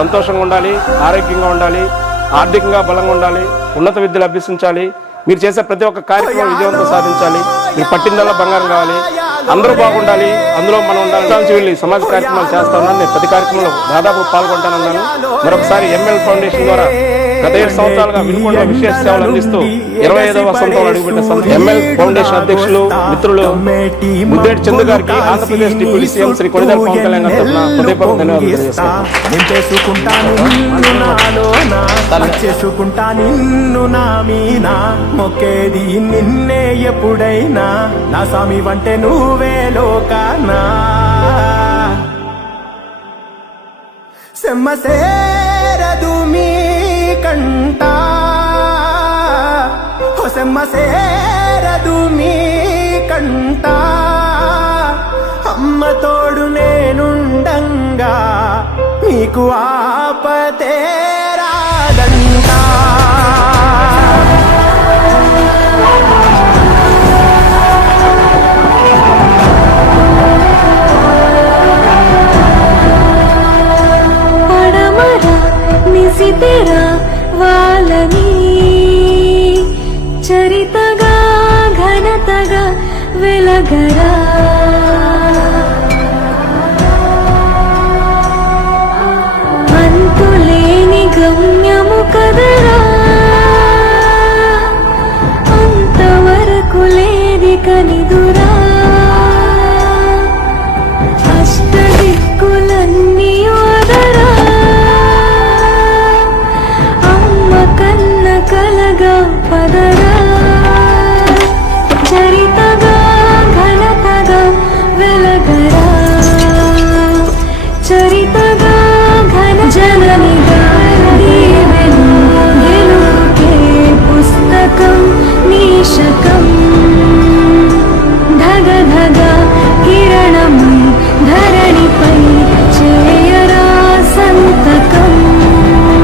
సంతోషంగా ఉండాలి, ఆరోగ్యంగా ఉండాలి, ఆర్థికంగా బలంగా ఉండాలి, ఉన్నత విద్యలు అభ్యసించాలి. మీరు చేసే ప్రతి ఒక్క కార్యక్రమం విజయవంతం సాధించాలి. మీరు పట్టిందల్లా బంగారం కావాలి. అందరూ బాగుండాలి, అందులో మనం ఉండాలి. వెళ్ళి సమాజ కార్యక్రమాలు చేస్తా ఉన్నాను. నేను ప్రతి కార్యక్రమంలో దాదాపు పాల్గొంటానన్నాను. మరొకసారి ఎంఎల్ ఫౌండేషన్ ద్వారా గత 7 సంవత్సరాలుగా వినుకొండలో విశేష సేవలు అందిస్తూ 25వ వసంతంలో అడుగుపెట్టిన ఎంఎల్ ఫౌండేషన్ అధ్యక్షులు మిత్రులు ముద్దేటి చంద్ర గారికి ఆంధ్రప్రదేశ్ డిప్యూటీ సీఎం శ్రీ కొణిదెల పవన్ కళ్యాణ్ గారు తరఫున హృదయపూర్వక మొక్కేది నిన్నే ఎప్పుడైనా నా స్వామి వంటే నువ్వే లోకానా సెమ్మసేరదు మీ కంట సెమ్మసేరదు మీ కంట అమ్మ తోడు నేనుండంగా మీకు ఆపతే రాదంట తెరా వాళ్ళని చరితగా ఘనతగా వెలగరా అంతులేని గమ్యము కదరా అంతవరకు లేది కనిదురా అష్టదిక్కులన్నీ ఓదరా కలగా పదరా